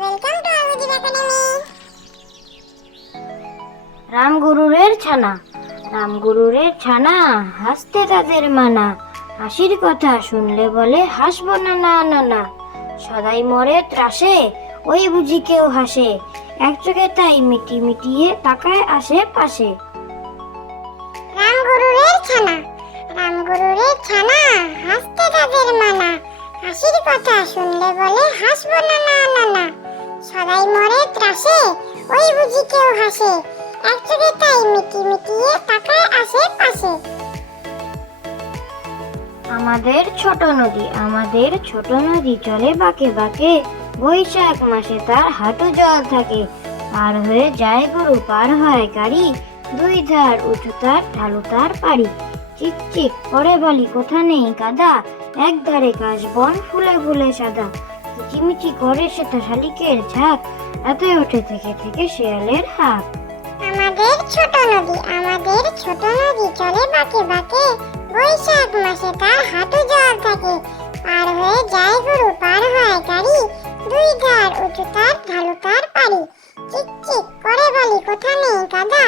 Welcome to Aludip academy রামগুরুরের ছানা রামগুরুরের ছানা হাসতে তাদের মানা। হাসির কথা শুনলে বলে হাসবো না না না না। সদাই মরে ত্রাসে ওই বুঝি কেউ হাসে। এক চোখে তাই মিটি মিটিয়ে তাকায় আসে পাশে। রামগুরুরের ছানা কেউ হাসে। এক তাই মিটি মিটিয়ে তাকায় আসে পাশে। আমাদের ছোট নদী, আমাদের ছোট নদী চলে বাঁকে বাঁকে। বৈশাখ মাসে তার হাঁটু জল থাকে। পার হয়ে যায় গরু, পার হয় গাড়ি। দুই ধার উঁচু তার, ঢালু তার পাড়ি। চিকচিক করে বলি, কোথা নেই কাদা এক ধারে কাশ বন ফুলে ফুলে সাদা। কিচিমিচি করে সেটা শালিকের ঝাঁক। রাতে ওঠে থেকে থেকে শেয়ালের হাঁক আমাদের ছোট নদী, আমাদের ছোট নদী চলে বাঁকে বাঁকে। বৈশাখ মাসে তার হাঁটু জল থাকে। পার হয়ে যায় গরু, পার হয় গাড়ি। দুই ধার উঁচু তার, ঢালু তার পারি চিকচিক করে বলি, কোথা নেই কাদা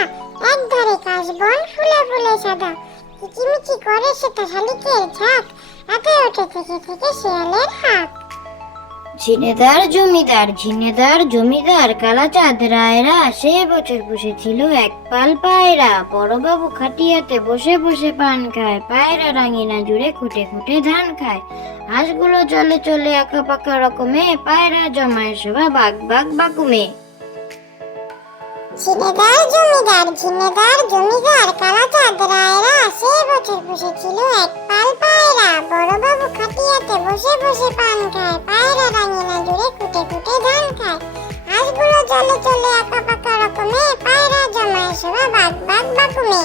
এক ধারে কাশবন ফুলে ফুলে সাদা। কিচিমিচি করে সেটা শালিকের ঝাঁক। রাতে ওঠে থেকে থেকে শেয়ালের হাঁক ঝিনেদার জমিদার ঝিনেদার জমিদার, কালাচাঁদ রায়রা সে বছর বসেছিল এক পাল পায়রা। বড়বাবু খাটিয়াতে বসে বসে পান খায়, পায়রা রাঙিনা জুড়ে খুঁটে খুঁটে ধান খায়। হাঁসগুলো চলে চলে আঁকা পাকা রকমে, পায়রা জমায় সবা বাগ বাগ বাকুমে ঝিনেদার জমিদার ঝিনেদার জমিদার, কালাচাঁদ রায়রা সে বছর বসেছিল এক খাটিয়াতে বসে বসে পান খায়, পায়রা রাঙিনা জুড়ে কুটে কুটে ধান খায়। হাঁসগুলো চলে চলে আঁকা পাকা রকমে, পায়রা জমায় সবা বাগ বাগ বাকুমে